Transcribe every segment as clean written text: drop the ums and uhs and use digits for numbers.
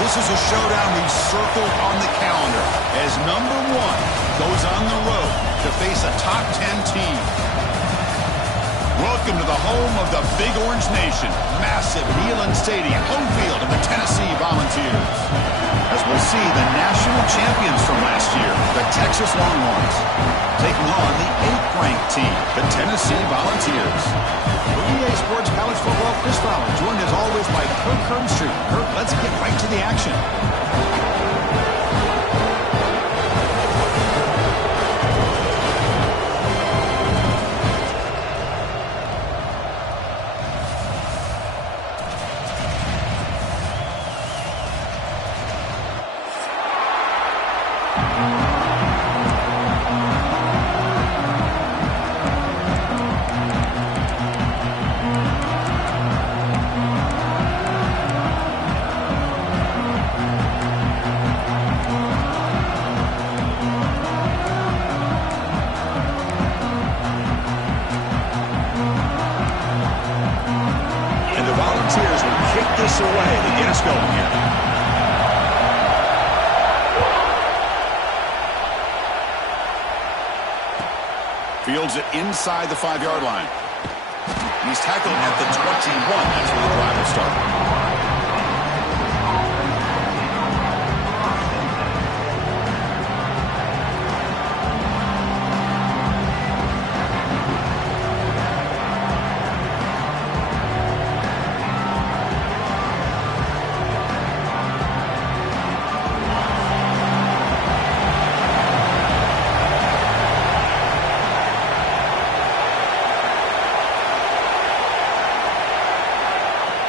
this is a showdown we've circled on the calendar as number 1 goes on the road to face a top 10 team. Welcome to the home of the Big Orange Nation. Massive Neyland Stadium, home field of the Tennessee Volunteers. As we'll see the national champions from last year, the Texas Longhorns, taking on the 8th-ranked team, the Tennessee Volunteers. For EA Sports College Football, Chris Fowler, joined as always by Kirk Herbstreit. Kirk, let's get right to the action. This away to get us going here. Fields it inside the 5-yard line. He's tackled at the 21. That's where the drive will start.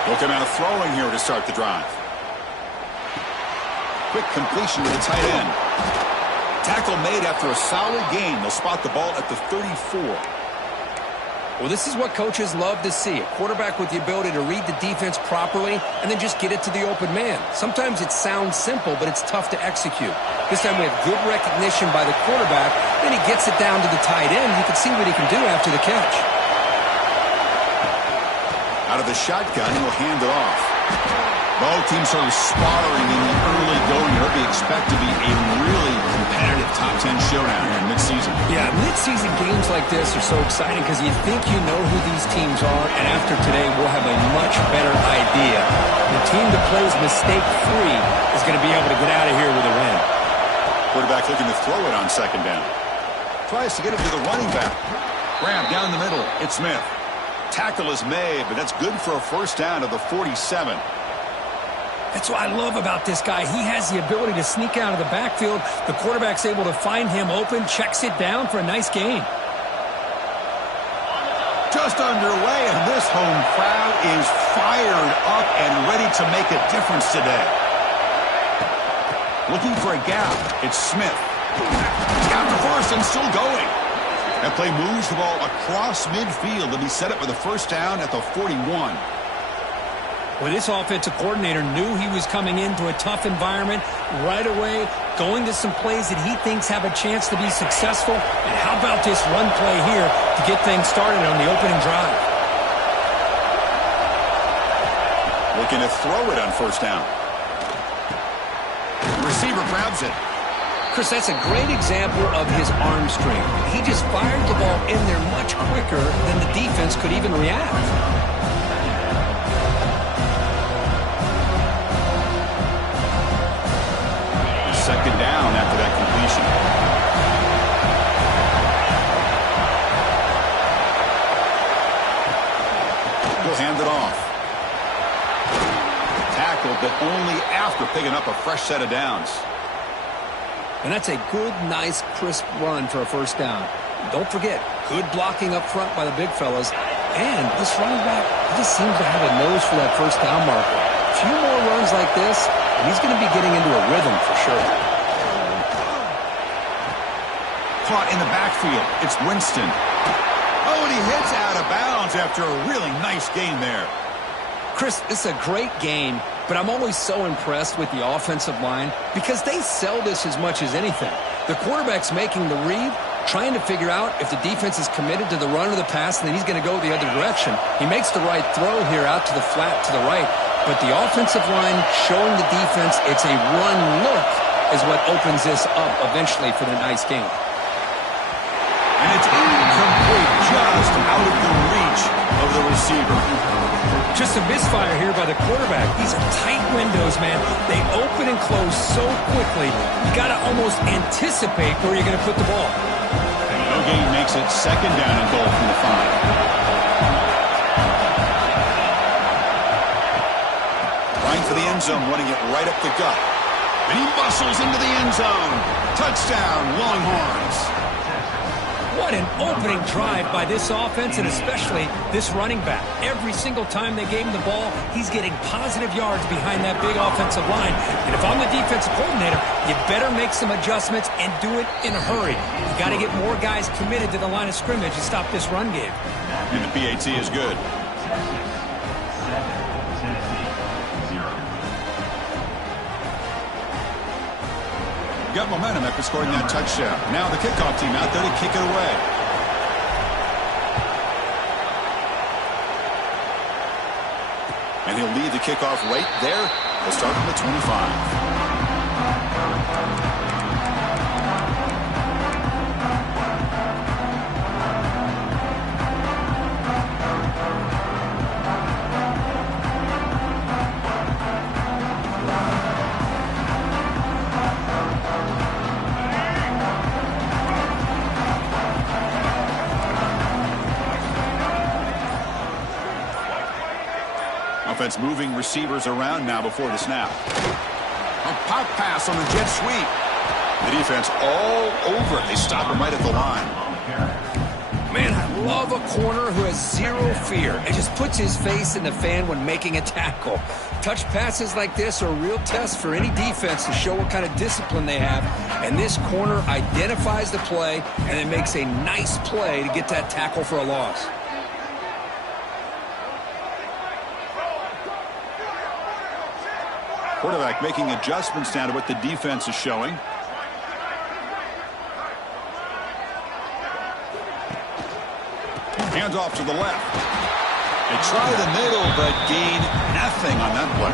Looking at a throwing here to start the drive. Quick completion to the tight end. Tackle made after a solid gain. They'll spot the ball at the 34. Well, this is what coaches love to see. A quarterback with the ability to read the defense properly and then just get it to the open man. Sometimes it sounds simple, but it's tough to execute. This time we have good recognition by the quarterback. Then he gets it down to the tight end. You can see what he can do after the catch. Out of the shotgun, he'll hand it off. Both teams sort of sparring in the early going. It'll be expected to be a really competitive top 10 showdown here in midseason. Yeah, midseason games like this are so exciting because you think you know who these teams are, and after today, we'll have a much better idea. The team that plays mistake-free is going to be able to get out of here with a win. Quarterback looking to throw it on second down. Tries to get it to the running back. Grab down the middle. It's Smith. Tackle is made, but that's good for a first down to the 47. That's what I love about this guy. He has the ability to sneak out of the backfield. The quarterback's able to find him open, checks it down for a nice gain. Just underway, and this home crowd is fired up and ready to make a difference today. Looking for a gap. It's Smith. He's got the first and still going. That play moves the ball across midfield, and he set it with a first down at the 41. Well, this offensive coordinator knew he was coming into a tough environment right away, going to some plays that he thinks have a chance to be successful. And how about this run play here to get things started on the opening drive? Looking to throw it on first down. The receiver grabs it. Chris, that's a great example of his arm strength. He just fired the ball in there much quicker than the defense could even react. Second down after that completion. He'll hand it off. Tackled, but only after picking up a fresh set of downs. And that's a good, nice, crisp run for a first down. Don't forget, good blocking up front by the big fellas. And this running back, he just seems to have a nose for that first down marker. A few more runs like this, and he's going to be getting into a rhythm for sure. Caught in the backfield. It's Winston. Oh, and he hits out of bounds after a really nice gain there. Chris, this is a great game, but I'm always so impressed with the offensive line because they sell this as much as anything. The quarterback's making the read, trying to figure out if the defense is committed to the run or the pass, and then he's going to go the other direction. He makes the right throw here out to the flat to the right, but the offensive line showing the defense it's a run look is what opens this up eventually for the nice game. And it's incomplete, just out of the reach of the receiver. Just a misfire here by the quarterback. These are tight windows, man. They open and close so quickly. You got to almost anticipate where you're going to put the ball. And no gain makes it second down and goal from the 5. Right for the end zone, running it right up the gut. And he bustles into the end zone. Touchdown, Longhorns. What an opening drive by this offense, and especially this running back. Every single time they gave him the ball, he's getting positive yards behind that big offensive line. And if I'm the defensive coordinator, you better make some adjustments and do it in a hurry. You got to get more guys committed to the line of scrimmage and stop this run game. And the PAT is good. Got momentum after scoring that touchdown. Now the kickoff team out there to kick it away. And he'll lead the kickoff right there. They'll start from the 25. Offense moving receivers around now before the snap. A pop pass on the jet sweep. The defense all over it. They stop him right at the line. Man, I love a corner who has zero fear and just puts his face in the fan when making a tackle. Touch passes like this are a real test for any defense to show what kind of discipline they have. And this corner identifies the play and then makes a nice play to get that tackle for a loss. Quarterback making adjustments down to what the defense is showing. Hands off to the left. They try the middle, but gain nothing on that play.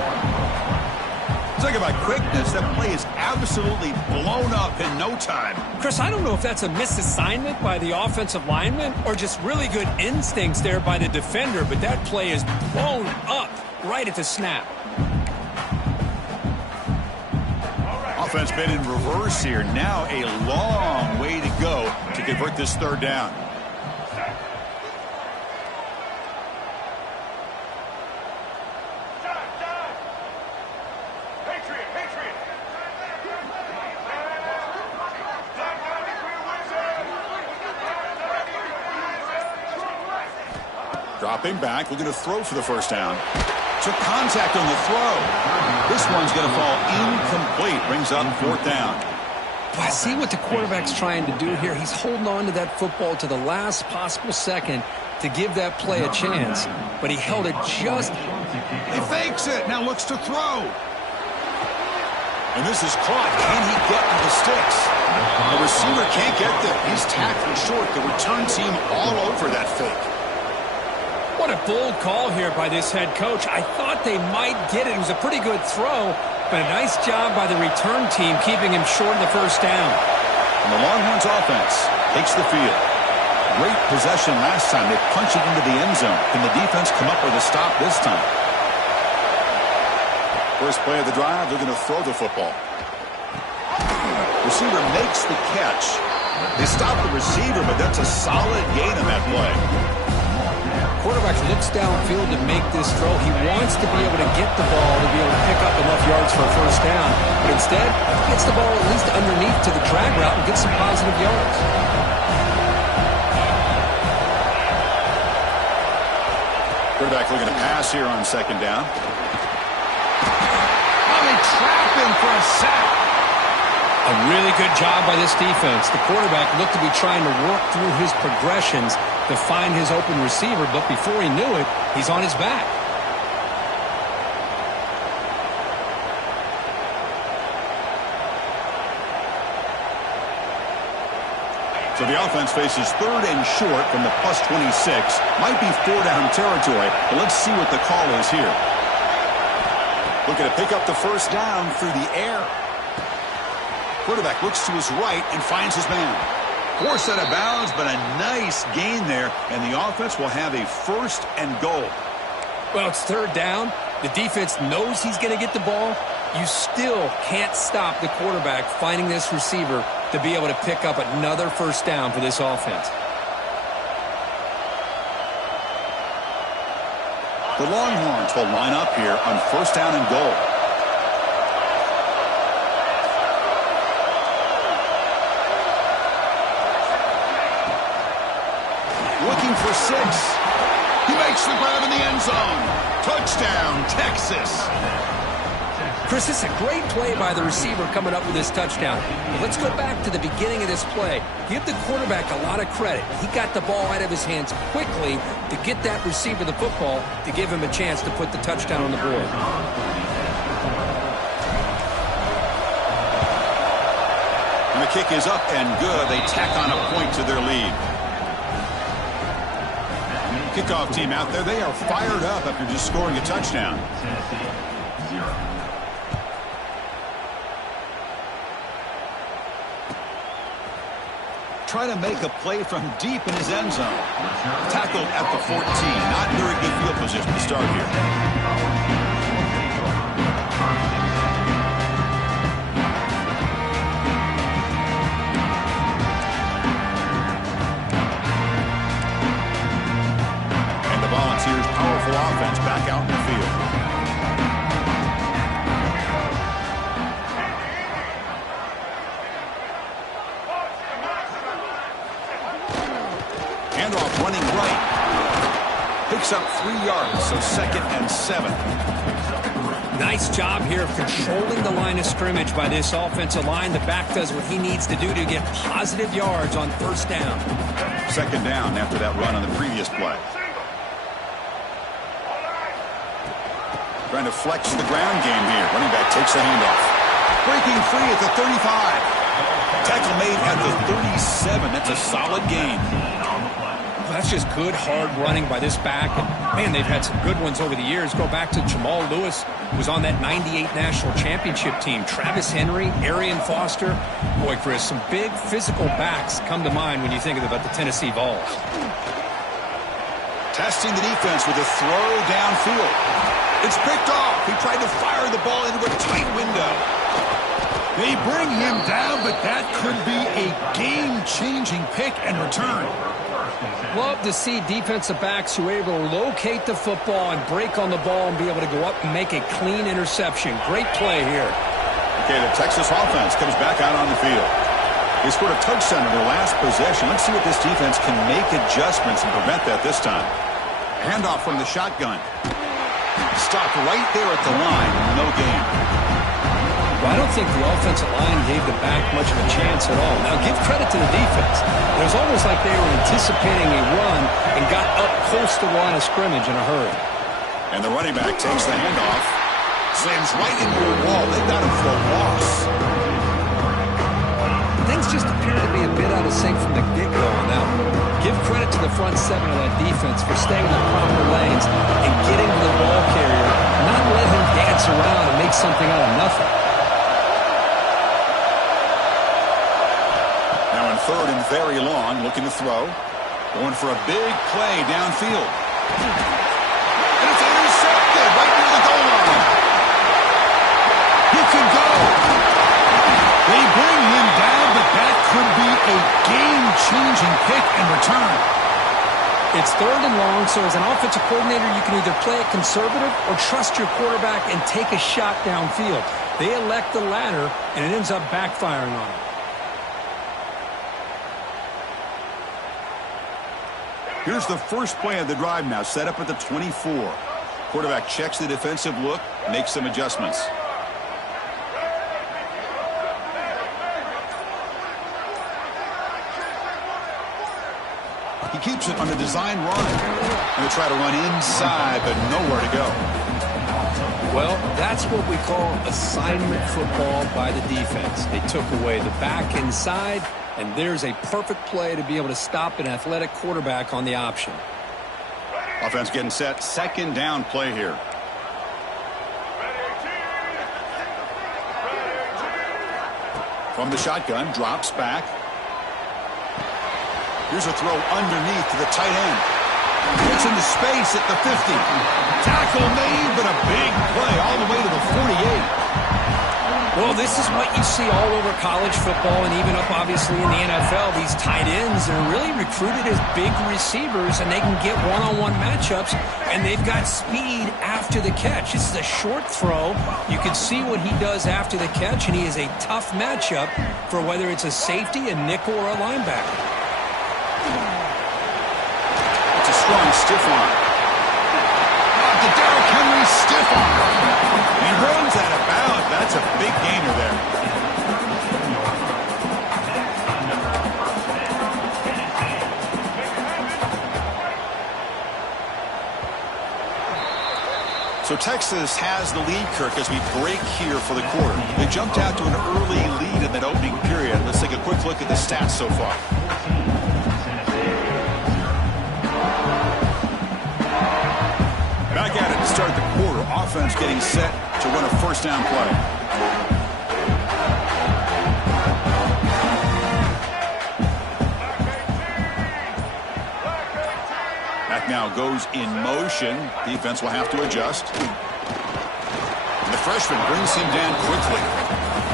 Talk about quickness. That play is absolutely blown up in no time. Chris, I don't know if that's a misassignment by the offensive lineman or just really good instincts there by the defender, but that play is blown up right at the snap. Offense been in reverse here. Now a long way to go to convert this third down. Dropping back, looking to throw for the first down. Took contact on the throw. This one's going to fall incomplete. Brings up fourth down. I see what the quarterback's trying to do here. He's holding on to that football to the last possible second to give that play a chance, but he held it just. He fakes it. Now looks to throw. And this is caught. Can he get to the sticks? The receiver can't get there. He's tackled short. The return team all over that fake. What a bold call here by this head coach. I thought they might get it. It was a pretty good throw, but a nice job by the return team keeping him short of the first down. And the Longhorns offense takes the field. Great possession last time. They punch it into the end zone. Can the defense come up with a stop this time? First play of the drive, they're going to throw the football. Receiver makes the catch. They stop the receiver, but that's a solid gain on that play. Quarterback looks downfield to make this throw. He wants to be able to get the ball to be able to pick up enough yards for a first down. But instead, he gets the ball at least underneath to the drag route and gets some positive yards. Quarterback looking to pass here on second down. Oh, they trap him for a sack. A really good job by this defense. The quarterback looked to be trying to work through his progressions to find his open receiver, but before he knew it, he's on his back. So the offense faces third and short from the plus 26. Might be four down territory, but let's see what the call is here. Looking to pick up the first down through the air. Quarterback looks to his right and finds his man. Forced out of bounds, but a nice gain there, and the offense will have a 1st and goal. Well, it's 3rd down. The defense knows he's going to get the ball. You still can't stop the quarterback finding this receiver to be able to pick up another 1st down for this offense. The Longhorns will line up here on 1st down and goal. Looking for 6. He makes the grab in the end zone. Touchdown, Texas. Chris, this is a great play by the receiver coming up with this touchdown. But let's go back to the beginning of this play. Give the quarterback a lot of credit. He got the ball out of his hands quickly to get that receiver the football to give him a chance to put the touchdown on the board. And the kick is up and good. They tack on a point to their lead. Kickoff team out there, they are fired up after just scoring a touchdown. Trying to make a play from deep in his end zone. Tackled at the 14. Not very good field position to start here. Volunteers' powerful offense back out in the field. Handoff running right. Picks up 3 yards, so 2nd and 7. Nice job here of controlling the line of scrimmage by this offensive line. The back does what he needs to do to get positive yards on 1st down. 2nd down after that run on the previous play. Trying to flex the ground game here. Running back takes the handoff. Breaking free at the 35. Tackle made at the 37. That's a solid gain. Well, that's just good, hard running by this back. And, man, they've had some good ones over the years. Go back to Jamal Lewis, who was on that 98 National Championship team. Travis Henry, Arian Foster. Boy, Chris, some big physical backs come to mind when you think about the Tennessee Vols. Testing the defense with a throw downfield. It's picked off. He tried to fire the ball into a tight window. They bring him down, but that could be a game-changing pick and return. Love to see defensive backs who are able to locate the football and break on the ball and be able to go up and make a clean interception. Great play here. Okay, the Texas offense comes back out on the field. They scored a touchdown in their last possession. Let's see what this defense can make adjustments and prevent that this time. Handoff from the shotgun. Stopped right there at the line. No gain. Well, I don't think the offensive line gave the back much of a chance at all. Now, give credit to the defense. It was almost like they were anticipating a run and got up close to the line of scrimmage in a hurry. And the running back takes the handoff. Slams right into a wall. They got him for a loss. Things just appear to be a bit out of sync from the get-go on that one. Give credit to the front 7 of that defense for staying in the proper lanes and getting to the ball carrier, not let him dance around and make something out of nothing. Now in 3rd and very long, looking to throw. Going for a big play downfield. And it's intercepted right near the goal line. He can go. They bring him down, but that could be a game-changing pick and return. It's 3rd and long, so as an offensive coordinator, you can either play it conservative or trust your quarterback and take a shot downfield. They elect the latter, and it ends up backfiring on them. Here's the first play of the drive now, set up at the 24. Quarterback checks the defensive look, makes some adjustments. He keeps it on a design run. Going to try to run inside, but nowhere to go. Well, that's what we call assignment football by the defense. They took away the back inside, and there's a perfect play to be able to stop an athletic quarterback on the option. Offense getting set. 2nd down play here. From the shotgun, drops back. Here's a throw underneath to the tight end. Gets into space at the 50. Tackle made, but a big play all the way to the 48. Well, this is what you see all over college football and even up, obviously, in the NFL. These tight ends are really recruited as big receivers, and they can get one-on-one matchups, and they've got speed after the catch. This is a short throw. You can see what he does after the catch, and he is a tough matchup for whether it's a safety, a nickel, or a linebacker. It's a strong stiff arm. The Derrick Henry stiff arm. He runs out of bounds. That's a big gainer there. So Texas has the lead, Kirk, as we break here for the quarter. They jumped out to an early lead in that opening period. Let's take a quick look at the stats so far. Back at it to start the quarter. Offense getting set to run a first down play. Back now goes in motion. Defense will have to adjust. And the freshman brings him down quickly.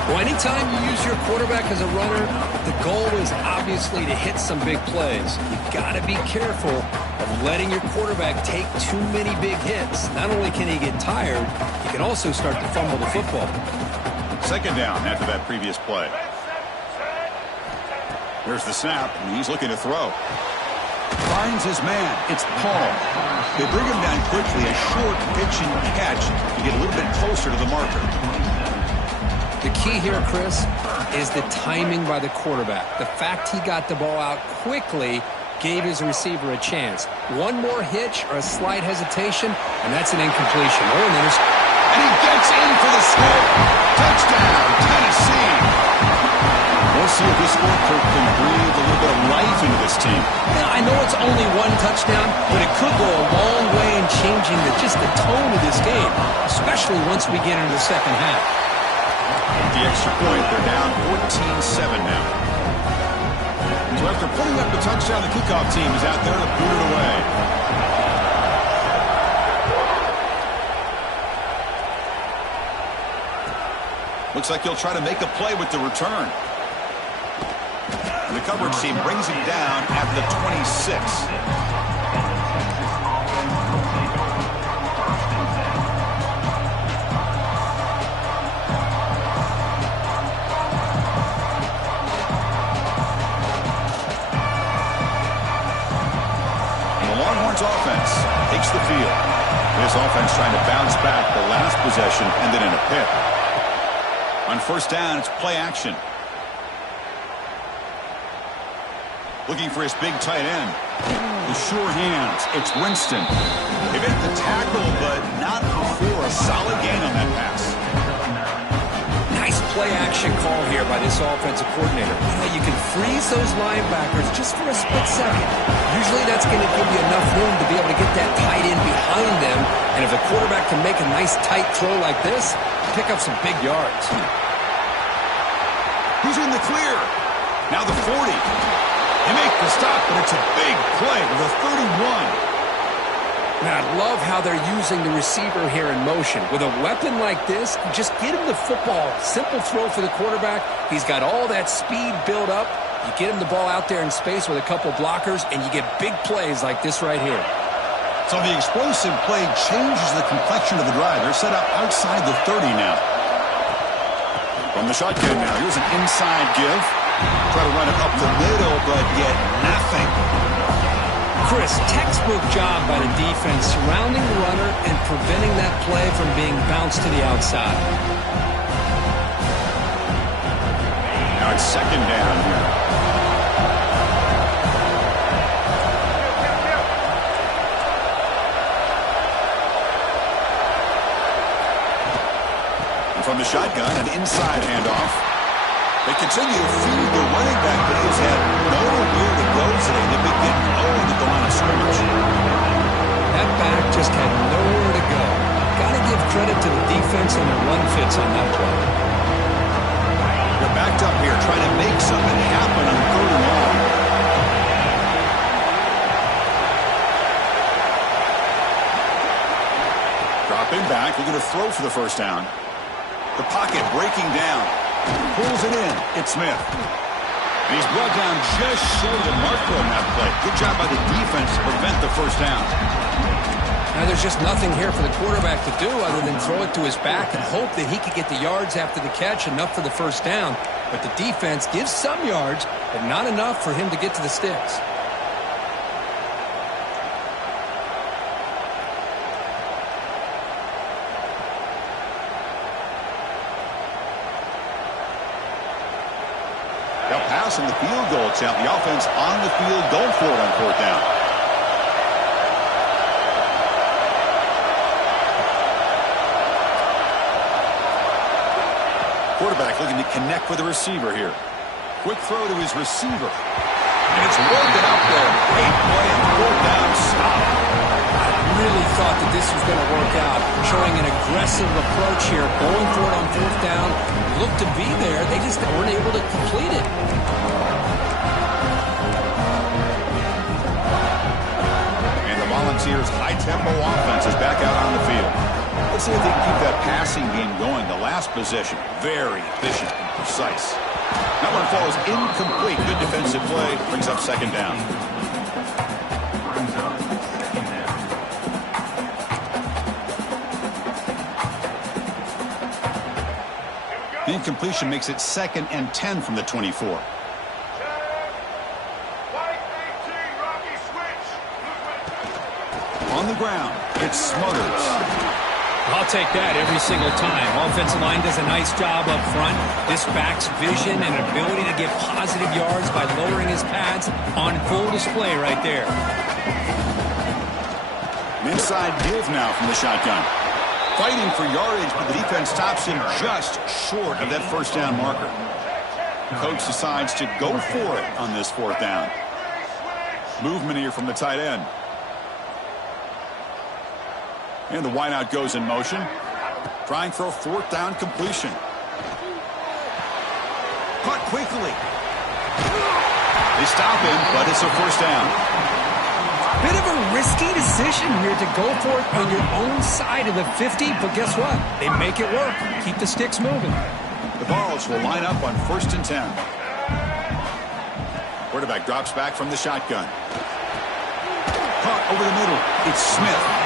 Well, anytime you use your quarterback as a runner, the goal is obviously to hit some big plays. You've got to be careful of letting your quarterback take too many big hits. Not only can he get tired, he can also start to fumble the football. Second down after that previous play. Here's the snap, and he's looking to throw. Finds his man. It's Paul. They bring him down quickly. A short pitch and catch to get a little bit closer to the marker. The key here, Chris, is the timing by the quarterback. The fact he got the ball out quickly gave his receiver a chance. One more hitch or a slight hesitation, and that's an incompletion. And he gets in for the score. Touchdown, Tennessee. We'll see if this score can breathe a little bit of life into this team. Yeah, I know it's only one touchdown, but it could go a long way in changing just the tone of this game, especially once we get into the second half. With the extra point, they're down 14-7 now. So after putting up the touchdown, the kickoff team is out there to boot it away. Looks like he'll try to make a play with the return. And the coverage team brings him down at the 26. Offense takes the field. This offense trying to bounce back the last possession and then in a pick. On first down, it's play action. Looking for his big tight end. The sure hands. It's Winston. They make the tackle, but not before a solid gain on that pass. Nice play action call here by this offensive coordinator. You can freeze those linebackers just for a split second. Usually that's going to give you enough room to be able to get that tight end behind them. And if the quarterback can make a nice tight throw like this, pick up some big yards. Who's in the clear? Now the 40. They make the stop, but it's a big play with a 31. Man, I love how they're using the receiver here in motion. With a weapon like this, just get him the football. Simple throw for the quarterback. He's got all that speed built up. You get him the ball out there in space with a couple blockers, and you get big plays like this right here. So the explosive play changes the complexion of the drive. They're set up outside the 30 now. From the shotgun now, here's an inside give. Try to run it up the middle, but get nothing. Chris, textbook job by the defense surrounding the runner and preventing that play from being bounced to the outside. Now it's second down here. And from the shotgun, an inside handoff. They continue to feed the running back, but he's had nowhere to go today. They've been getting owned at the line of scrimmage. That back just had nowhere to go. Got to give credit to the defense and their run fits on that play. They're backed up here, trying to make something happen on 3rd and long. Dropping back, looking to throw for the first down. The pocket breaking down. Pulls it in. It's Smith. And he's brought down just short of the marker on that play. Good job by the defense to prevent the first down. Now there's just nothing here for the quarterback to do other than throw it to his back and hope that he could get the yards after the catch, enough for the first down. But the defense gives some yards, but not enough for him to get to the sticks. They'll pass in the field goal attempt. The offense on the field going for it on 4th down. Quarterback looking to connect with the receiver here. Quick throw to his receiver. And it's working out there. Great play and 4th down stop. I really thought that this was going to work out. Showing an aggressive approach here. Going for it on 4th down. Looked to be there. They just weren't able to complete it. And the Volunteers' high-tempo offense is back out on the field. Let's see if they can keep that passing game going. The last possession, very efficient and precise. That one falls incomplete. Good defensive play. Brings up 2nd down. The incompletion makes it 2nd and 10 from the 24. On the ground, it's Smothers. I'll take that every single time. Offensive line does a nice job up front. This back's vision and ability to get positive yards by lowering his pads on full display right there. An inside give now from the shotgun. Fighting for yardage, but the defense stops him just short of that first down marker. Coach decides to go for it on this 4th down. Movement here from the tight end. And the wideout goes in motion. Trying for a 4th down completion. Caught quickly. They stop him, but it's a first down. Bit of a risky decision here to go for it on your own side of the 50, but guess what? They make it work. Keep the sticks moving. The Vols will line up on 1st and 10. Quarterback drops back from the shotgun. Caught over the middle. It's Smith.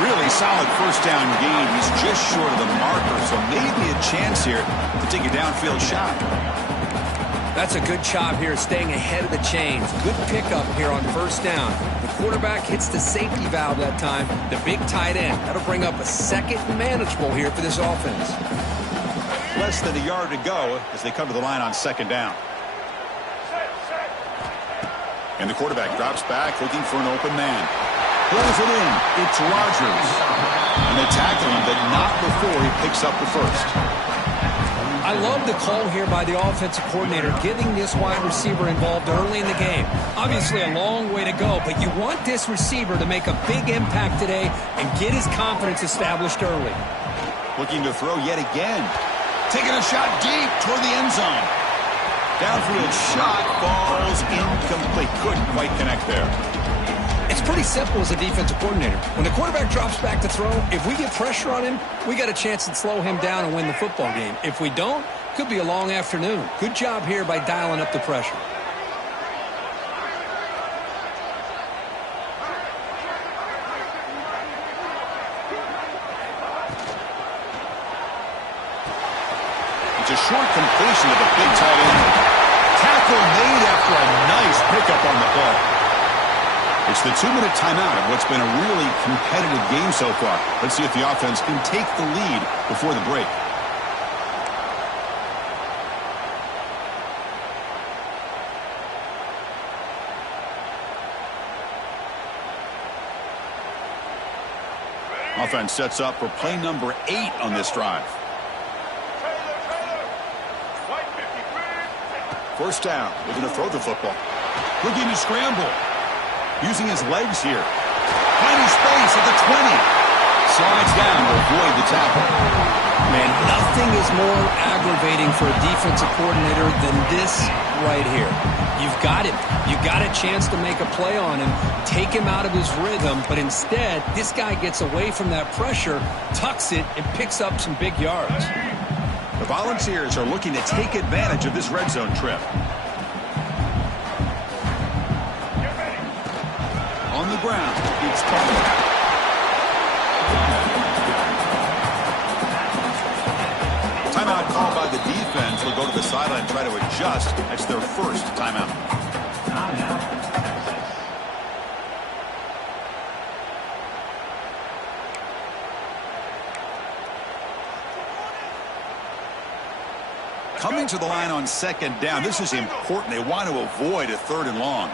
Really solid first down gain. He's just short of the marker, so maybe a chance here to take a downfield shot. That's a good job here, staying ahead of the chains. Good pickup here on 1st down. The quarterback hits the safety valve that time. The big tight end. That'll bring up a 2nd and manageable here for this offense. Less than a yard to go as they come to the line on 2nd down. And the quarterback drops back, looking for an open man. Pulls it in. It's Rodgers. And they tackle him, but not before he picks up the first. I love the call here by the offensive coordinator, getting this wide receiver involved early in the game. Obviously a long way to go, but you want this receiver to make a big impact today and get his confidence established early. Looking to throw yet again. Taking a shot deep toward the end zone. Downfield shot falls incomplete. Couldn't quite connect there. It's pretty simple as a defensive coordinator. When the quarterback drops back to throw, if we get pressure on him, we got a chance to slow him down and win the football game. If we don't, could be a long afternoon. Good job here by dialing up the pressure. It's a short completion of the big tight end. Tackle made after a nice pickup on the play. It's the 2-minute timeout of what's been a really competitive game so far. Let's see if the offense can take the lead before the break. Offense sets up for play number 8 on this drive. First down, looking to throw the football. Looking to scramble. Using his legs here. Finding space at the 20. Slides down to avoid the tackle. Man, nothing Nothing is more aggravating for a defensive coordinator than this right here. You've got him. You've got a chance to make a play on him, take him out of his rhythm, but instead, this guy gets away from that pressure, tucks it, and picks up some big yards. The Volunteers are looking to take advantage of this red zone trip. On the ground, it's Butler. Timeout called by the defense. They'll go to the sideline and try to adjust. That's their first timeout. Coming to the line on second down. This is important. They want to avoid a 3rd and long.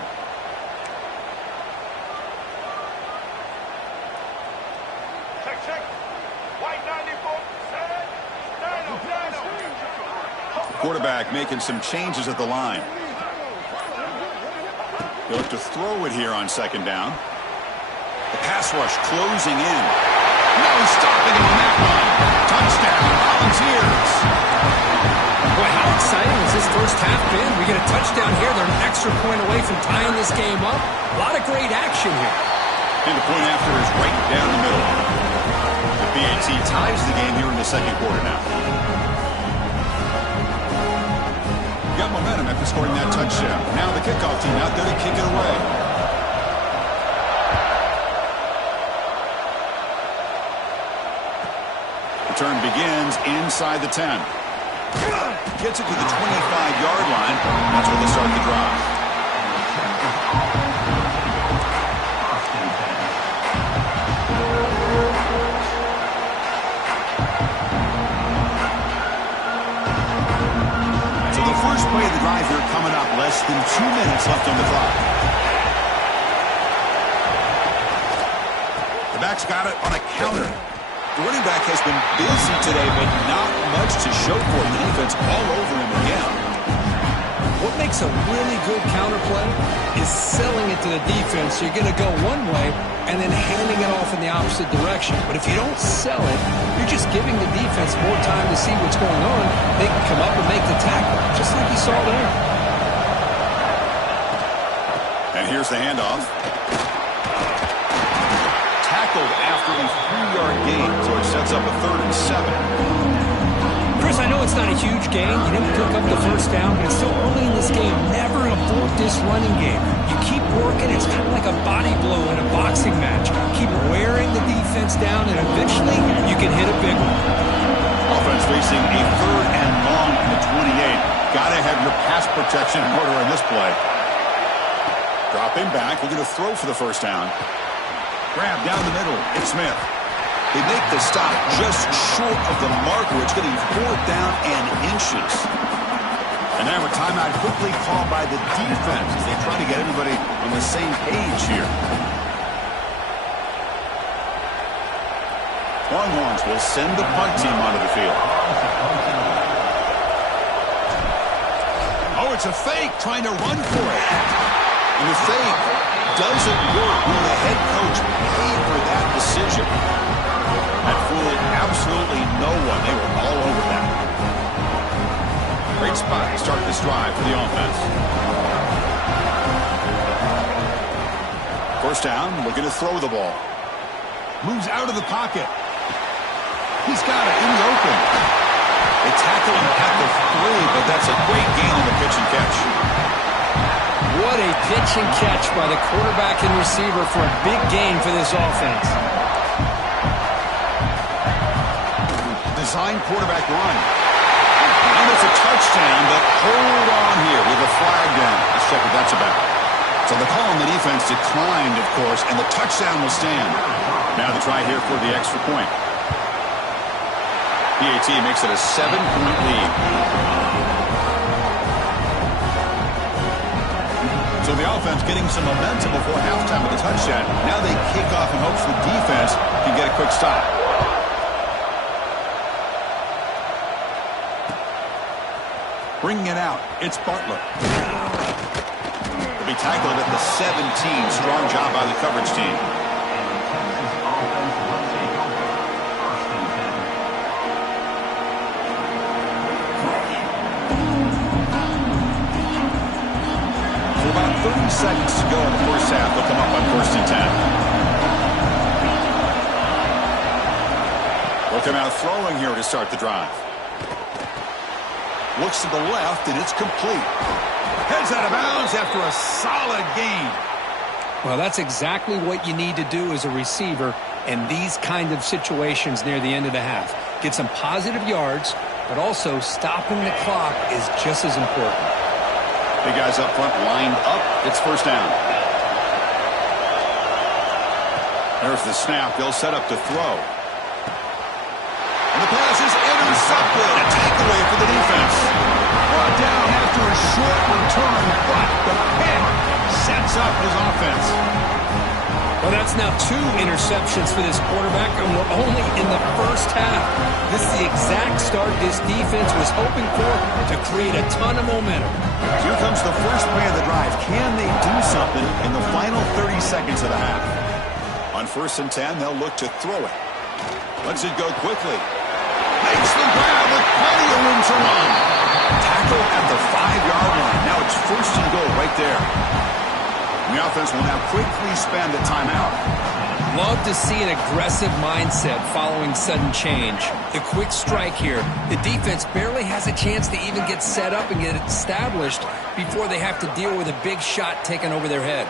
Quarterback making some changes at the line. He'll have to throw it here on second down. The pass rush closing in. No stopping him on that one. Touchdown, Volunteers. Boy, how exciting has this first half been? We get a touchdown here. They're an extra point away from tying this game up. A lot of great action here. And the point after is right down the middle. The BAT ties the game here in the second quarter now. Got momentum after scoring that touchdown. Now the kickoff team out there to kick it away. Return begins inside the 10. Gets it to the 25-yard line. That's where they start the drive. So the first play of the drive here coming up. Less than 2 minutes left on the clock. The back's got it on a counter. The running back has been busy today, but not much to show for it. The defense all over him again. What makes a really good counter play is selling it to the defense. So you're going to go one way and then handing it off in the opposite direction. But if you don't sell it, you're just giving the defense more time to see what's going on. They can come up and make the tackle, just like you saw there. And here's the handoff. After a 3-yard gain, so it sets up a 3rd and 7. Chris, I know it's not a huge gain. You didn't pick up the first down, but it's still early in this game. Never abort this running game. You keep working. It's kind of like a body blow in a boxing match. Keep wearing the defense down, and eventually you can hit a big one. Offense facing a 3rd and long on the 28. Got to have your pass protection in order in this play. Dropping back, looking to throw for the first down. Grab down the middle. It's Smith. They make the stop just short of the marker. It's getting 4th down and inches. And now a timeout quickly called by the defense as they try to get everybody on the same page here. Longhorns will send the punt team onto the field. Oh, it's a fake trying to run for it. And the fake doesn't work. Will the head coach pay for that decision? That fooled absolutely no one. They were all over that. Great spot to start this drive for the offense. First down, looking to throw the ball. Moves out of the pocket. He's got it in the open. They tackle him at the 3, but that's a great gain on the pitch and catch. What a pitch and catch by the quarterback and receiver for a big gain for this offense. Design quarterback run. And it's a touchdown, but hold on here with a flag down. Let's check what that's about. So the call on the defense declined, of course, and the touchdown will stand. Now the try here for the extra point. BAT makes it a 7-point lead. So the offense getting some momentum before halftime with the touchdown. Now they kick off in hopes the defense can get a quick stop. Bringing it out, it's Butler. He'll be tackled at the 17. Strong job by the coverage team. seconds to go in the first half. They'll come up on 1st and 10. They'll come out throwing here to start the drive. Looks to the left, and it's complete. Heads out of bounds after a solid gain. Well, that's exactly what you need to do as a receiver in these kind of situations near the end of the half. Get some positive yards, but also stopping the clock is just as important. The guys up front lined up. It's 1st down. There's the snap. They'll set up to throw. And the pass is intercepted. A takeaway for the defense. Brought down after a short return, but the pick sets up his offense. Well, that's now 2 interceptions for this quarterback, and we're only in the first half. This is the exact start this defense was hoping for to create a ton of momentum. Here comes the first play of the drive. Can they do something in the final 30 seconds of the half? On 1st and 10, they'll look to throw it. Lets it go quickly. Makes the grab with plenty of room to run. Tackle at the 5-yard line. Now it's 1st and goal right there. The offense will now quickly spend a timeout. Love to see an aggressive mindset following sudden change. The quick strike here. The defense barely has a chance to even get set up and get established before they have to deal with a big shot taken over their head.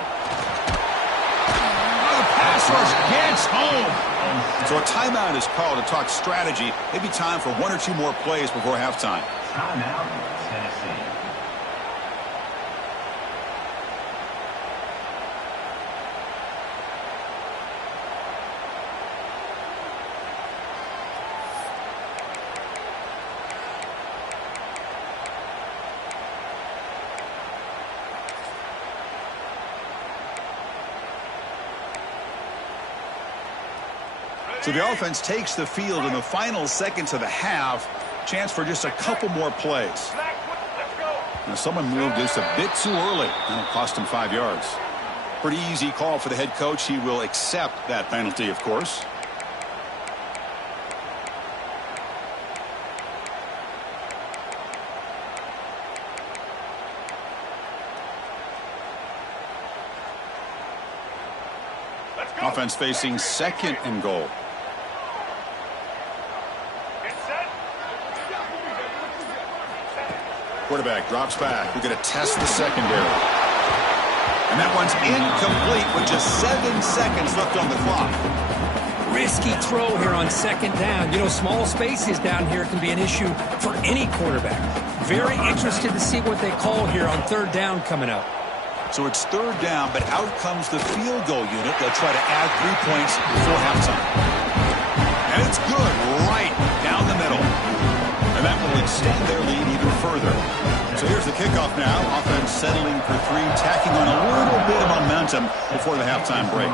The pass rush gets home. So a timeout is called to talk strategy. Maybe time for 1 or 2 more plays before halftime. Timeout, Tennessee. So the offense takes the field in the final seconds of the half. Chance for just a couple more plays. Now someone moved this a bit too early. That'll cost him 5 yards. Pretty easy call for the head coach. He will accept that penalty, of course. Offense facing 2nd and goal. Quarterback drops back. We're going to test the secondary. And that one's incomplete with just 7 seconds left on the clock. Risky throw here on 2nd down. You know, small spaces down here can be an issue for any quarterback. Very interested to see what they call here on 3rd down coming up. So it's 3rd down, but out comes the field goal unit. They'll try to add 3 points before halftime. And it's good right down the middle. And that will extend their lead even further. So here's the kickoff now. Offense settling for 3, tacking on a little bit of momentum before the halftime break.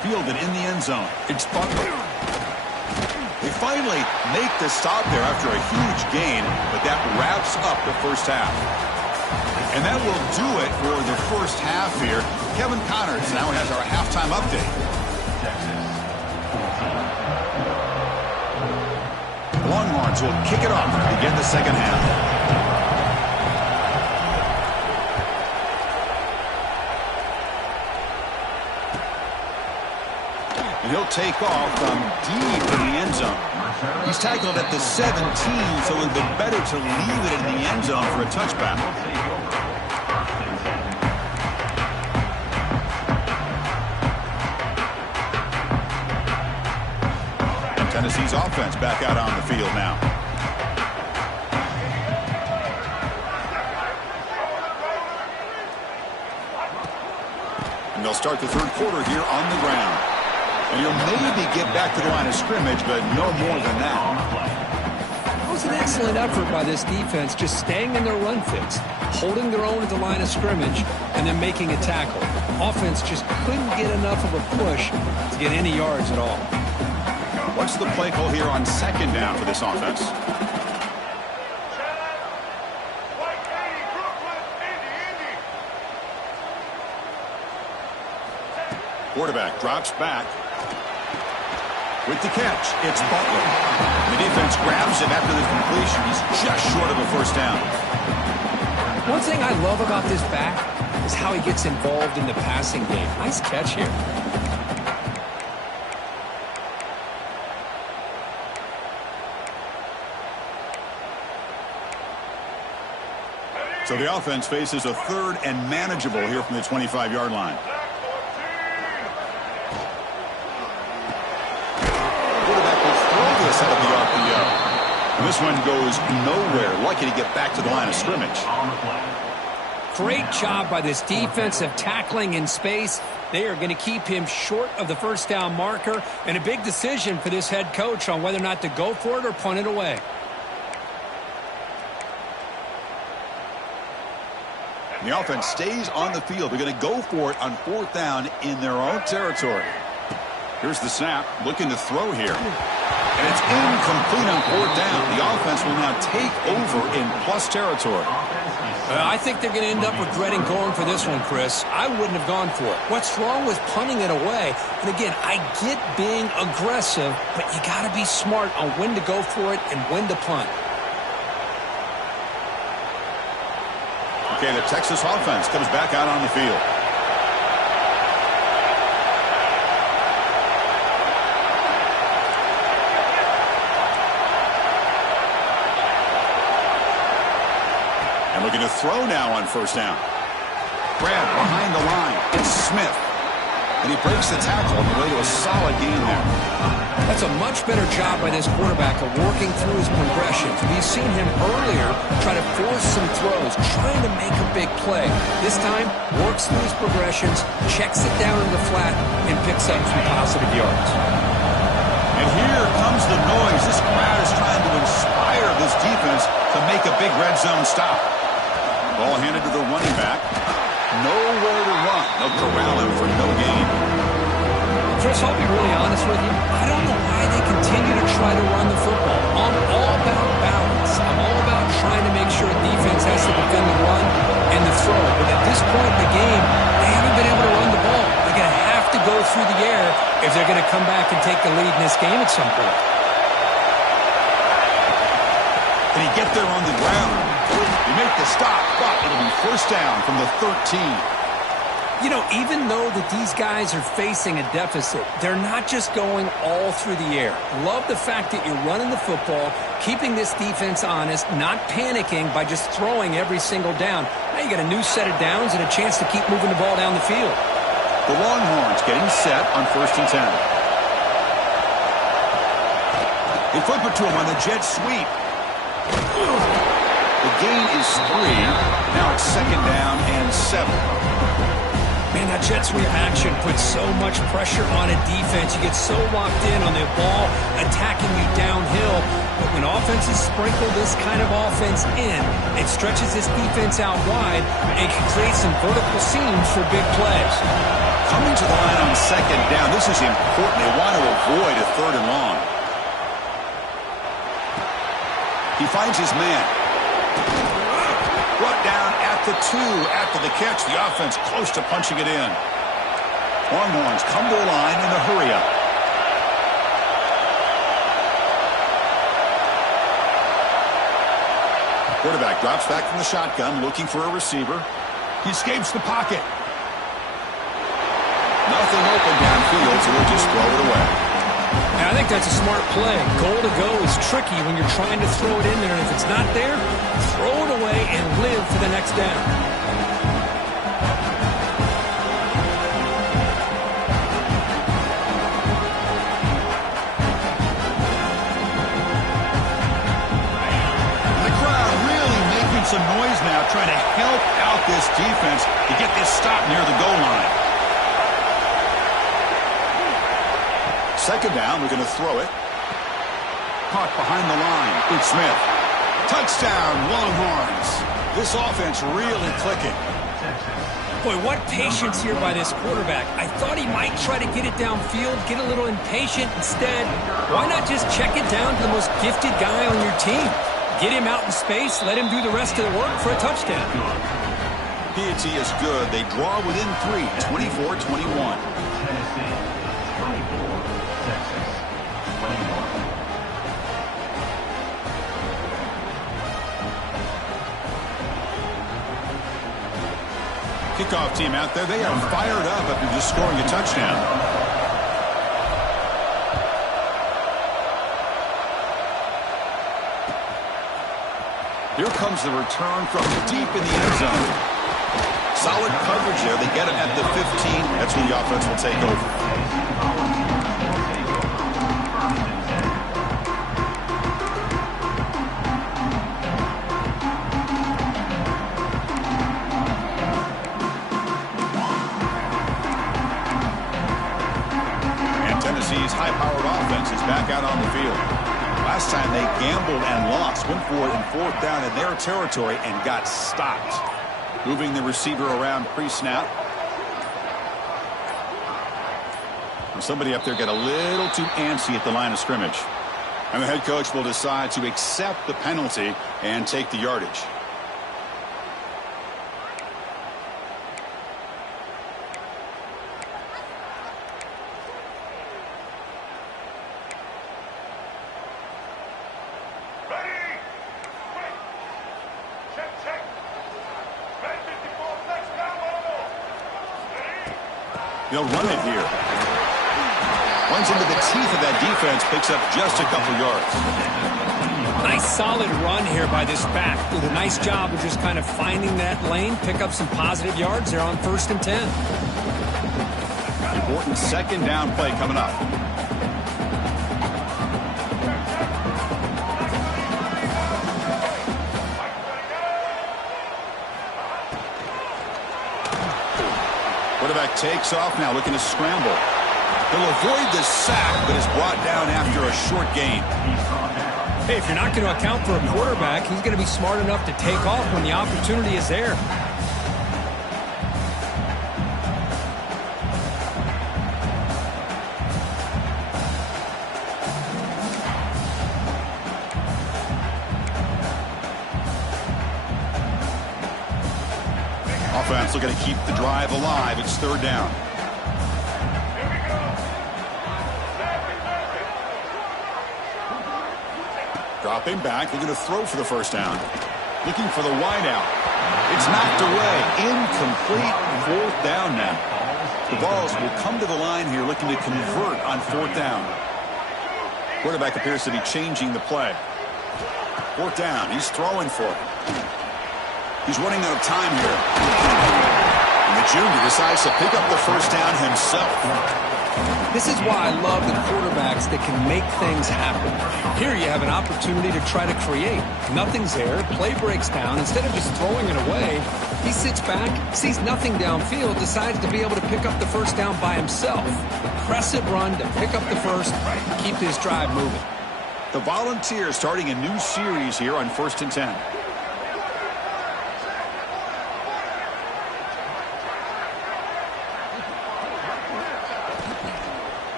Fielded in the end zone. It's Butler. They finally make the stop there after a huge gain, but that wraps up the first half. And that will do it for the first half here. Kevin Connors now has our halftime update. Longhorns will kick it off to begin the second half. And he'll take off from deep in the end zone. He's tackled at the 17, so it would be better to leave it in the end zone for a touchback. And Tennessee's offense back out on the field now. And they'll start the 3rd quarter here on the ground. And he'll maybe get back to the line of scrimmage, but no more than that. That was an excellent effort by this defense, just staying in their run fix, holding their own at the line of scrimmage, and then making a tackle. Offense just couldn't get enough of a push to get any yards at all. What's the play call here on 2nd down for this offense? Quarterback drops back. With the catch, it's Butler. The defense grabs him after the completion. He's just short of a first down. One thing I love about this back is how he gets involved in the passing game. Nice catch here. So the offense faces a 3rd and manageable here from the 25-yard line. Quarterback will throw this out of the RPO. And this one goes nowhere. Lucky to get back to the line of scrimmage. Great job by this defensive tackling in space. They are going to keep him short of the first down marker. And a big decision for this head coach on whether or not to go for it or punt it away. The offense stays on the field. They're going to go for it on 4th down in their own territory. Here's the snap. Looking to throw here. And it's incomplete on 4th down. The offense will now take over in plus territory. I think they're going to end up regretting going for this one, Chris. I wouldn't have gone for it. What's wrong with punting it away? And again, I get being aggressive, but you got to be smart on when to go for it and when to punt. Okay, the Texas offense comes back out on the field. And looking to throw now on 1st down. Grab behind the line. It's Smith. And he breaks the tackle on the way to a solid gain there. That's a much better job by this quarterback of working through his progressions. We've seen him earlier try to force some throws, trying to make a big play. This time, works through his progressions, checks it down in the flat, and picks up some positive yards. And here comes the noise. This crowd is trying to inspire this defense to make a big red zone stop. Ball handed to the running back. Nowhere to run. They'll corral him for no gain. Chris, I'll be really honest with you. I don't know why they continue to try to run the football. I'm all about balance. I'm all about trying to make sure defense has to defend the run and the throw. But at this point in the game, they haven't been able to run the ball. They're going to have to go through the air if they're going to come back and take the lead in this game at some point. Can he get there on the ground? He make the stop, but it'll be 1st down from the 13. You know, even though that these guys are facing a deficit, they're not just going all through the air. Love the fact that you're running the football, keeping this defense honest, not panicking by just throwing every single down. Now you got a new set of downs and a chance to keep moving the ball down the field. The Longhorns getting set on 1st and 10. They flip it to him on the jet sweep. The gain is 3. Now it's 2nd down and 7. Man, that jet sweep action puts so much pressure on a defense. You get so locked in on the ball attacking you downhill. But when offenses sprinkle this kind of offense in, it stretches this defense out wide and can create some vertical seams for big plays. Coming to the line on 2nd down, this is important. They want to avoid a 3rd and long. He finds his man. Brought down at the 2 after the catch. The offense close to punching it in. Longhorns come to the line in a hurry-up. Quarterback drops back from the shotgun, looking for a receiver. He escapes the pocket. Nothing open downfield, so they'll just throw it away. And I think that's a smart play. Goal to go is tricky when you're trying to throw it in there. And if it's not there, throw it away and live for the next down. The crowd really making some noise now, trying to help out this defense to get this stop near the goal line. 2nd down, we're going to throw it. Caught behind the line. It's Smith. Touchdown, Longhorns. This offense really clicking. Boy, what patience here by this quarterback. I thought he might try to get it downfield, get a little impatient. Instead, why not just check it down to the most gifted guy on your team? Get him out in space, let him do the rest of the work for a touchdown. P&T is good. They draw within 3, 24-21. Kickoff team out there, they are fired up after just scoring a touchdown. Here comes the return from deep in the end zone. Solid coverage there. They get him at the 15. That's when the offense will take over. Tennessee's high-powered offense is back out on the field. Last time they gambled and lost, went for it in 4th down in their territory and got stopped. Moving the receiver around pre-snap. Somebody up there got a little too antsy at the line of scrimmage. And the head coach will decide to accept the penalty and take the yardage. They'll run it here. Runs into the teeth of that defense, picks up just a couple yards. Nice solid run here by this back. Did a nice job of just kind of finding that lane, pick up some positive yards there on 1st and 10. Important 2nd down play coming up. Quarterback takes off now, looking to scramble. He'll avoid the sack, but is brought down after a short gain. Hey, if you're not going to account for a quarterback, he's going to be smart enough to take off when the opportunity is there. Offense looking to keep the drive alive. It's 3rd down. Dropping back, looking to throw for the 1st down. Looking for the wide out. It's knocked away. Incomplete. 4th down now. The Vols will come to the line here looking to convert on 4th down. Quarterback appears to be changing the play. 4th down. He's throwing for it. He's running out of time here. And the junior decides to pick up the 1st down himself. This is why I love the quarterbacks that can make things happen. Here you have an opportunity to try to create. Nothing's there. Play breaks down. Instead of just throwing it away, he sits back, sees nothing downfield, decides to be able to pick up the 1st down by himself. Impressive run to pick up the 1st, keep this drive moving. The Volunteers starting a new series here on 1st and 10.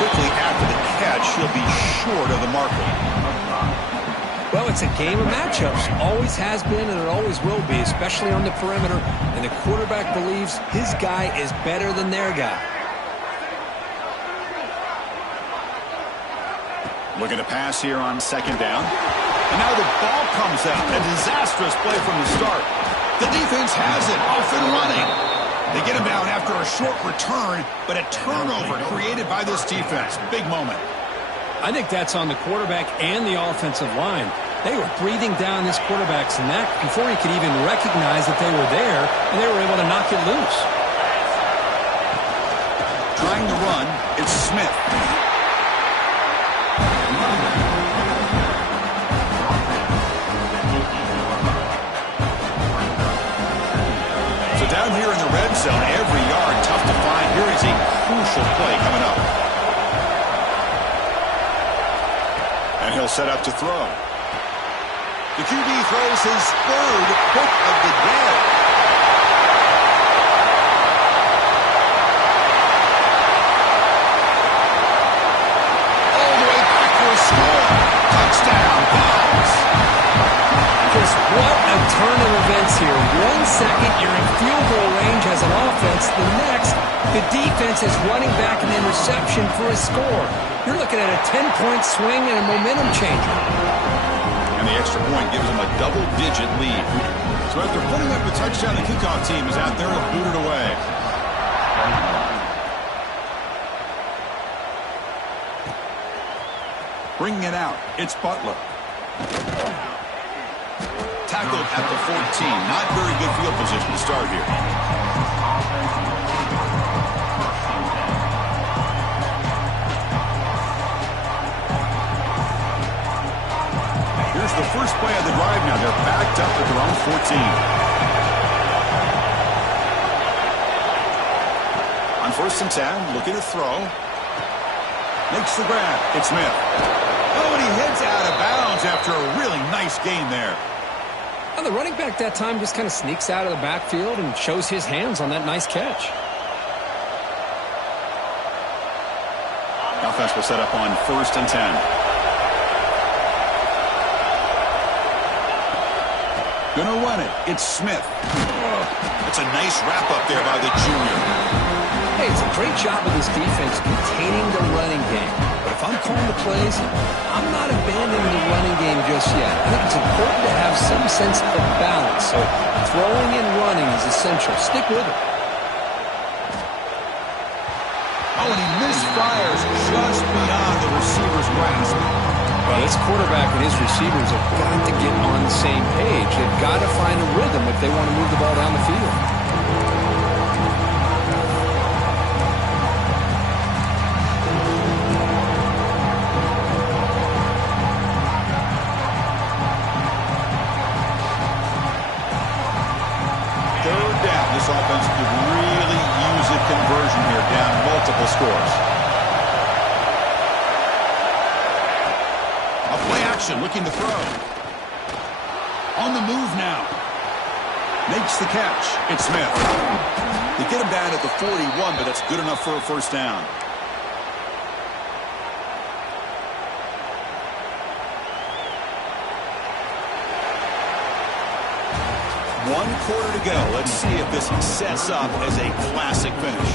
Quickly after the catch, he'll be short of the marker. Well, it's a game of matchups. Always has been and it always will be, especially on the perimeter. And the quarterback believes his guy is better than their guy. Looking to pass here on 2nd down. And now the ball comes out. A disastrous play from the start. The defense has it off and running. They get him down after a short return, but a turnover created by this defense. Big moment. I think that's on the quarterback and the offensive line. They were breathing down this quarterback's neck before he could even recognize that they were there, and they were able to knock it loose. Trying to run, it's Smith. Down here in the red zone, every yard tough to find. Here is a crucial play coming up. And he'll set up to throw. The QB throws his 3rd pick of the day. All the way back for a score. Touchdown, Vols. Just what a turn of events here. 1 second, you're in field goal range as an offense. The next, the defense is running back an interception for a score. You're looking at a 10-point swing and a momentum changer. And the the extra point gives them a double-digit lead. So after putting up the touchdown, the kickoff team is out there to boot it away. Bringing it out, it's Butler. Tackled at the 14. Not very good field position to start here. Here's the first play of the drive now. They're backed up at their own 14. On 1st and 10, looking to throw. Makes the grab. It's Smith. Oh, and he heads out of bounds after a really nice gain there. And the running back that time just kind of sneaks out of the backfield and shows his hands on that nice catch. Offense will set up on 1st and 10. Gonna run it. It's Smith. It's a nice wrap up there by the junior. Hey, it's a great job of this defense containing the running game. But if I'm calling the plays, I'm not abandoning the running game just yet. I think it's important to have some sense of balance. So throwing and running is essential. Stick with it. Oh, and he misfires just beyond the receiver's grasp. Well, this quarterback and his receivers have got to get on the same page. They've got to find a rhythm if they want to move the ball down the field. This offense could really use a conversion here, down multiple scores. A play action, looking to throw. On the move now. Makes the catch. It's Smith. They get him down at the 41, but that's good enough for a first down. One quarter to go. Let's see if this sets up as a classic finish.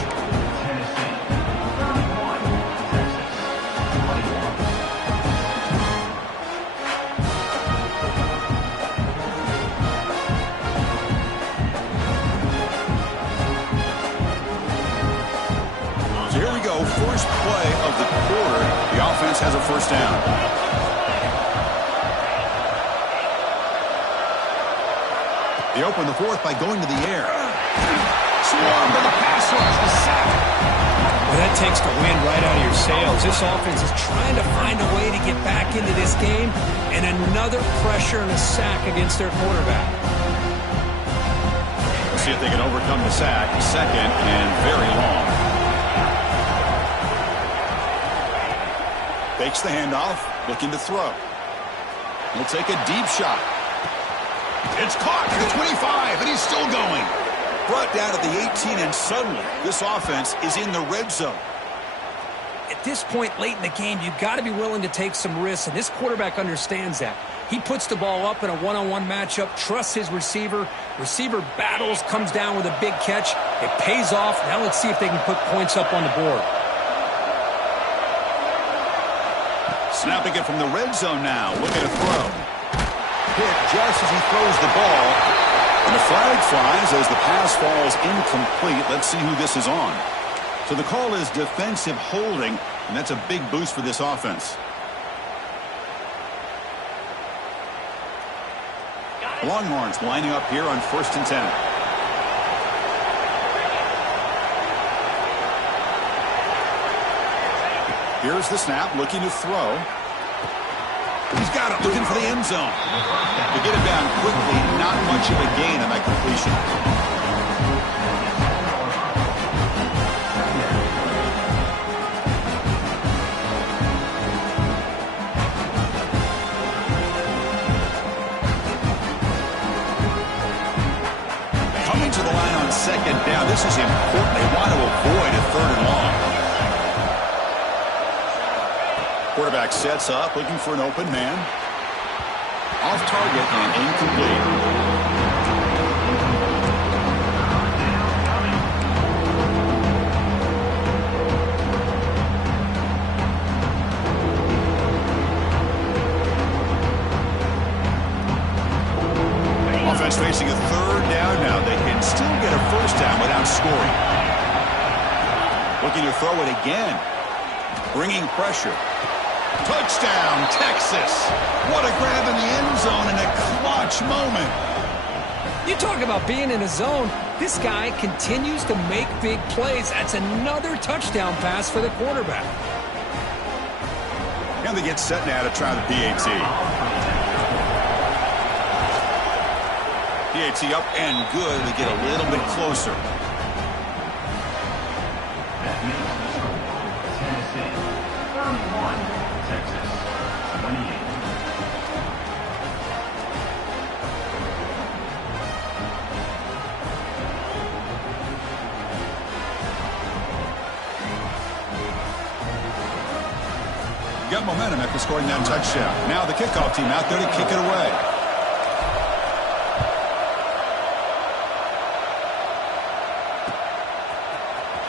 So here we go. First play of the quarter. The offense has a first down. They open the fourth by going to the air. Swarmed by the pass rush, the sack. Well, that takes the wind right out of your sails. This offense is trying to find a way to get back into this game, and another pressure and a sack against their quarterback. Let's see if they can overcome the sack. Second and very long. Fakes the handoff, looking to throw. He'll take a deep shot. It's caught to the 25, and he's still going. Brought down at the 18, and suddenly this offense is in the red zone. At this point late in the game, you've got to be willing to take some risks, and this quarterback understands that. He puts the ball up in a one-on-one matchup, trusts his receiver. Receiver battles, comes down with a big catch. It pays off. Now let's see if they can put points up on the board. Snapping it from the red zone now, looking to throw. Hit just as he throws the ball. And the flag flies as the pass falls incomplete. Let's see who this is on. So the call is defensive holding, and that's a big boost for this offense. Longhorns lining up here on 1st and 10. Here's the snap, looking to throw. He's got it, looking for the end zone. To get it down quickly, not much of a gain on that completion. Coming to the line on 2nd down. This is important. They want to avoid a 3rd and long. Quarterback sets up, looking for an open man. Off target and incomplete. Looking to throw it again. Bringing pressure. Touchdown, Texas. What a grab in the end zone in a clutch moment. You talk about being in a zone. This guy continues to make big plays. That's another touchdown pass for the quarterback. And they get set now to try the PAT. PAT up and good. They get a little bit closer. That makes the score. Tennessee 31, Texas 28. Got momentum after scoring that touchdown. Now the kickoff team out there to kick it away.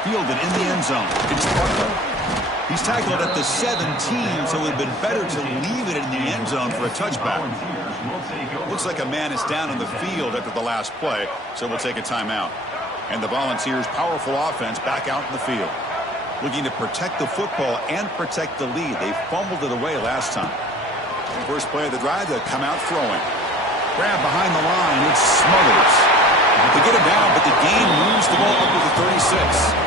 Fielded in the end zone. It's Butler. He's tackled at the 17, so it would have been better to leave it in the end zone for a touchback. Looks like a man is down on the field after the last play, so we'll take a timeout. And the Volunteers' powerful offense back out in the field, looking to protect the football and protect the lead. They fumbled it away last time. First play of the drive, they'll come out throwing. Grab behind the line, it's Smothers. They get it down, but the gain moves the ball up to the 36.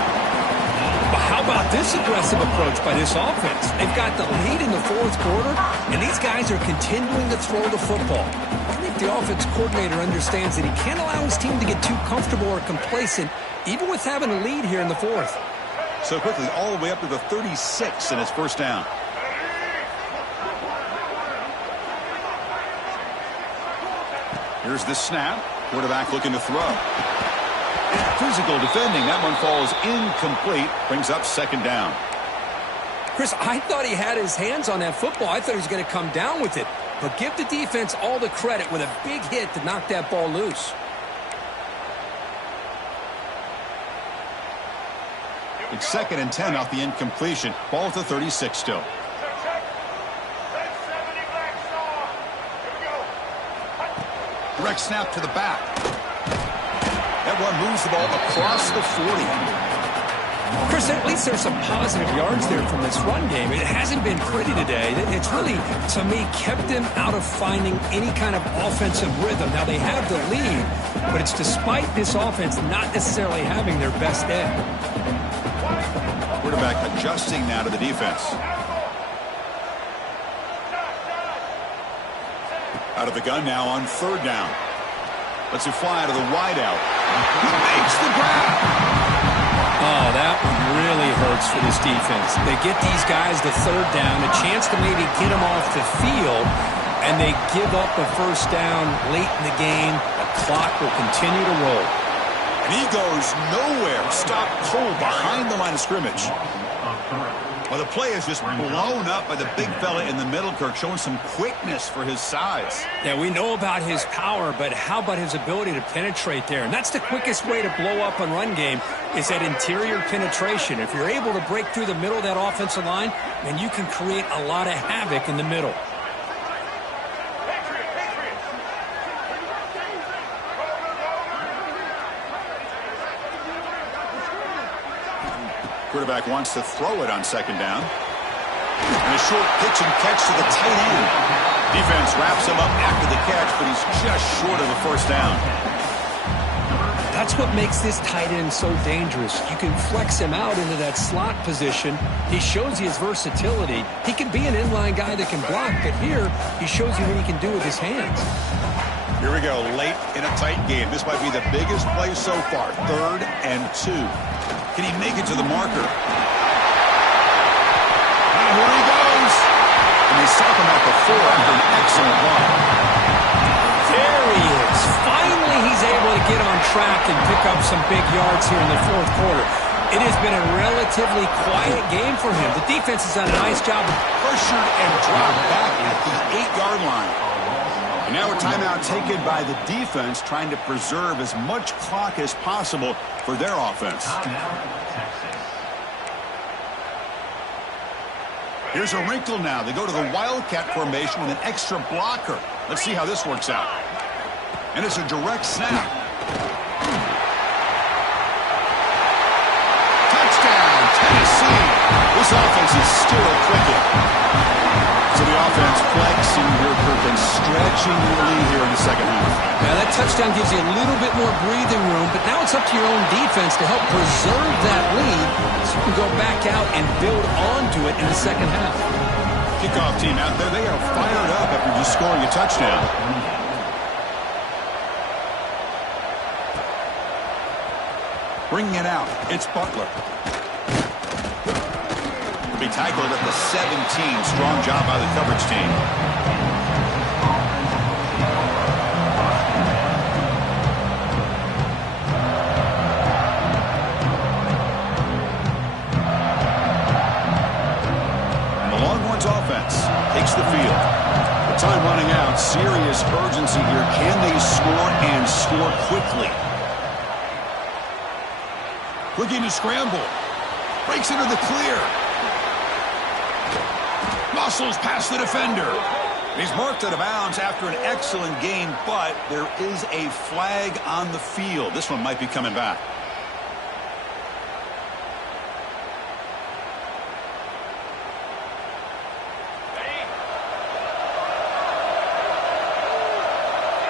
But how about this aggressive approach by this offense? They've got the lead in the fourth quarter, and these guys are continuing to throw the football. I think the offense coordinator understands that he can't allow his team to get too comfortable or complacent, even with having a lead here in the fourth. So quickly, all the way up to the 36, and it's first down. Here's the snap. Quarterback looking to throw. Physical defending. That one falls incomplete. Brings up second down. Chris, I thought he had his hands on that football. I thought he was going to come down with it. But give the defense all the credit with a big hit to knock that ball loose. It's 2nd and 10 off the incompletion. Ball at the 36 still. Direct snap to the back. That one moves the ball across the 40. Chris, at least there's some positive yards there from this run game. It hasn't been pretty today. It's really, to me, kept them out of finding any kind of offensive rhythm. Now, they have the lead, but it's despite this offense not necessarily having their best day. Quarterback adjusting now to the defense. Out of the gun now on 3rd down. Lets it fly out of the wideout. He makes the grab. Oh, that one really hurts for this defense. They get these guys to 3rd down, a chance to maybe get them off the field, and they give up a first down late in the game. The clock will continue to roll. And he goes nowhere. Stopped cold behind the line of scrimmage. Well, the play is just blown up by the big fella in the middle, Kirk, showing some quickness for his size. Yeah, we know about his power, but how about his ability to penetrate there? And that's the quickest way to blow up a run game, is that interior penetration. If you're able to break through the middle of that offensive line, then you can create a lot of havoc in the middle. Quarterback wants to throw it on 2nd down. And a short pitch and catch to the tight end. Defense wraps him up after the catch, but he's just short of a first down. That's what makes this tight end so dangerous. You can flex him out into that slot position. He shows you his versatility. He can be an inline guy that can block, but here he shows you what he can do with his hands. Here we go, late in a tight game. This might be the biggest play so far. 3rd and 2. Can he make it to the marker? And here he goes. And they stop him at the 4 after an excellent run. There he is. Finally, he's able to get on track and pick up some big yards here in the fourth quarter. It has been a relatively quiet game for him. The defense has done a nice job of Pressured and dropped back at the 8-yard line. And now a timeout taken by the defense, trying to preserve as much clock as possible for their offense. Here's a wrinkle now. They go to the Wildcat formation with an extra blocker. Let's see how this works out. And it's a direct snap. Touchdown, Tennessee. flexing your curve and stretching your lead here in the second half. Now, that touchdown gives you a little bit more breathing room, but now it's up to your own defense to help preserve that lead so you can go back out and build onto it in the second half. Kickoff team out there, they are fired up after just scoring a touchdown. Bringing it out, it's Butler. Be tackled at the 17. Strong job by the coverage team. And the Longhorns offense takes the field. The time running out. Serious urgency here. Can they score and score quickly? Looking to scramble. Breaks into the clear. Muscles past the defender. He's marked out of bounds after an excellent game, but there is a flag on the field. This one might be coming back.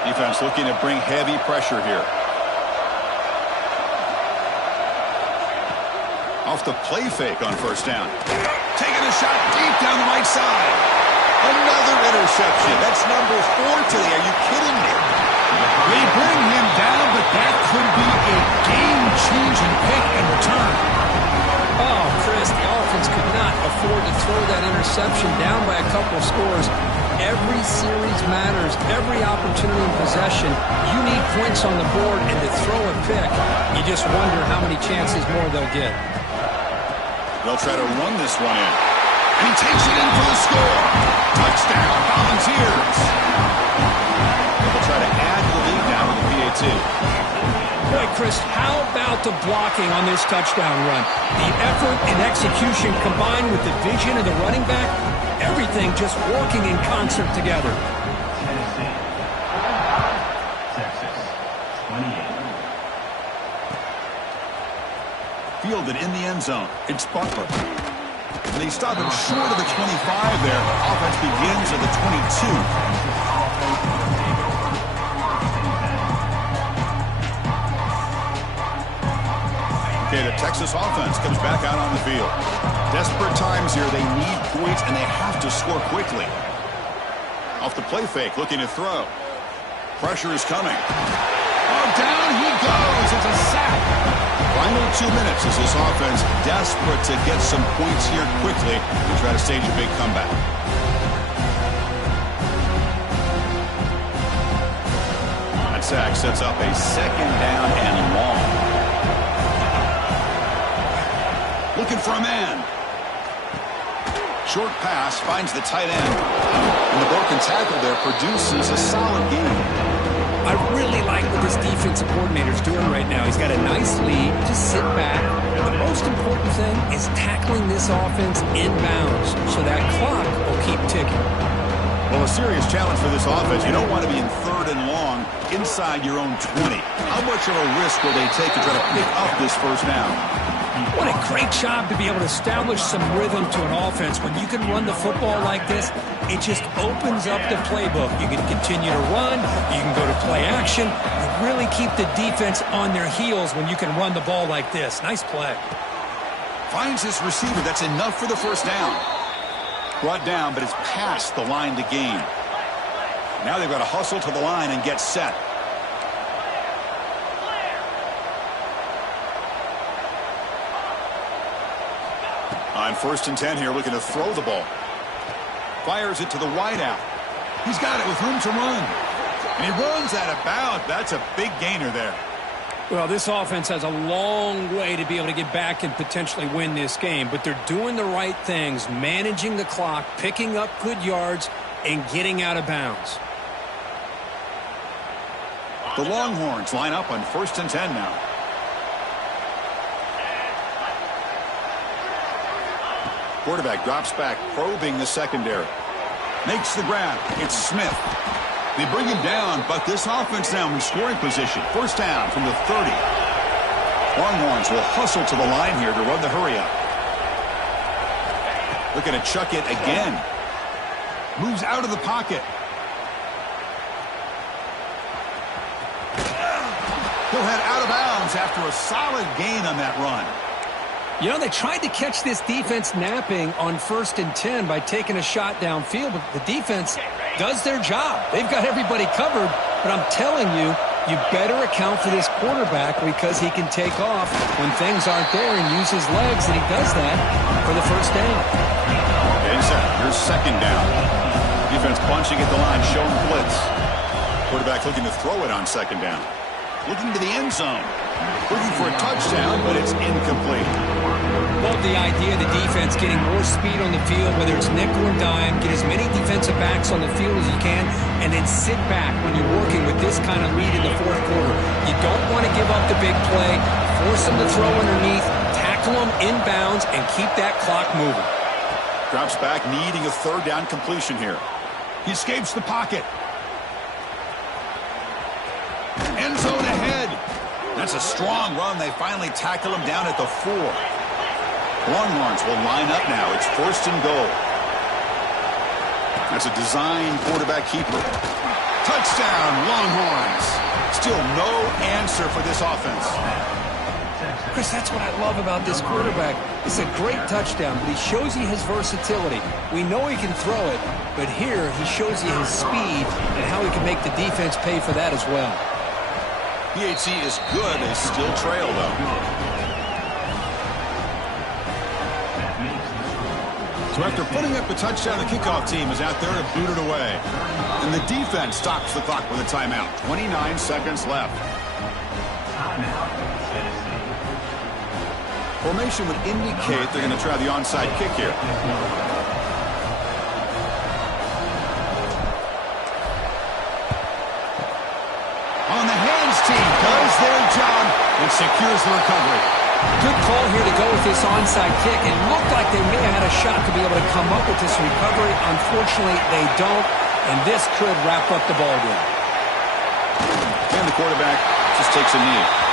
Defense looking to bring heavy pressure here. Off the play fake on first down. Taking a shot deep down the right side. Another interception. That's number 4 today. Are you kidding me? They bring him down, but that could be a game-changing pick in return. Oh, Chris, the offense could not afford to throw that interception down by a couple of scores. Every series matters. Every opportunity in possession. You need points on the board, and to throw a pick, you just wonder how many chances more they'll get. They'll try to run this one in. And he takes it in for the score. Touchdown, Volunteers. They'll try to add to the lead now with the PAT. Boy, Chris, how about the blocking on this touchdown run? The effort and execution combined with the vision of the running back, everything just working in concert together. Tennessee. Texas. 28. Fielded in the end zone. It's Butler. And they stop him short of the 25 there. Offense begins at the 22. Okay, the Texas offense comes back out on the field. Desperate times here. They need points, and they have to score quickly. Off the play fake, looking to throw. Pressure is coming. Oh, down he goes. It's a sack. Final 2 minutes as this offense desperate to get some points here quickly and try to stage a big comeback. That sack sets up a second down and long. Looking for a man. Short pass finds the tight end. And the broken tackle there produces a solid game. I really like what this defensive coordinator's doing right now. He's got a nice lead. Just sit back. The most important thing is tackling this offense inbounds so that clock will keep ticking. Well, a serious challenge for this offense. You don't want to be in 3rd and long inside your own 20. How much of a risk will they take to try to pick up this first down? What a great job to be able to establish some rhythm to an offense. When you can run the football like this, it just opens up the playbook. You can continue to run. You can go to play action. You really keep the defense on their heels when you can run the ball like this. Nice play. Finds his receiver. That's enough for the first down. Brought down, but it's past the line to gain. Now they've got to hustle to the line and get set. On 1st and 10 here, looking to throw the ball. Fires it to the wideout. He's got it with room to run. And he runs out of bounds. That's a big gainer there. Well, this offense has a long way to be able to get back and potentially win this game, but they're doing the right things, managing the clock, picking up good yards, and getting out of bounds. The Longhorns line up on 1st and 10 now. Quarterback drops back, probing the secondary. Makes the grab. It's Smith. They bring him down, but this offense now in scoring position. First down from the 30. Longhorns will hustle to the line here to run the hurry up. Looking to chuck it again. Moves out of the pocket. He'll head out of bounds after a solid gain on that run. You know, they tried to catch this defense napping on 1st and 10 by taking a shot downfield, but the defense does their job. They've got everybody covered, but I'm telling you, you better account for this quarterback because he can take off when things aren't there and use his legs, and he does that for the first down. Okay, set. Here's 2nd down. Defense bunching at the line, showing blitz. Quarterback looking to throw it on 2nd down. Looking to the end zone. Looking for a touchdown, but it's incomplete. Love the idea of the defense getting more speed on the field, whether it's nickel or dime, get as many defensive backs on the field as you can, and then sit back when you're working with this kind of lead in the 4th quarter. You don't want to give up the big play, force them to throw underneath, tackle them inbounds, and keep that clock moving. Drops back, needing a 3rd down completion here. He escapes the pocket. End zone ahead. That's a strong run. They finally tackle him down at the 4. Longhorns will line up now. It's 1st and goal. That's a design quarterback keeper. Touchdown, Longhorns. Still no answer for this offense. Chris, that's what I love about this quarterback. It's a great touchdown, but he shows you his versatility. We know he can throw it, but here he shows you his speed and how he can make the defense pay for that as well. PHC is good. They still trail, though. So after putting up a touchdown, the kickoff team is out there to boot it away. And the defense stops the clock with a timeout. 29 seconds left. Formation would indicate they're going to try the onside kick here. On the hands team does their job and secures the recovery. Good call here to go with this onside kick. It looked like they may have had a shot to be able to come up with this recovery. Unfortunately, they don't, and this could wrap up the ball game. And the quarterback just takes a knee.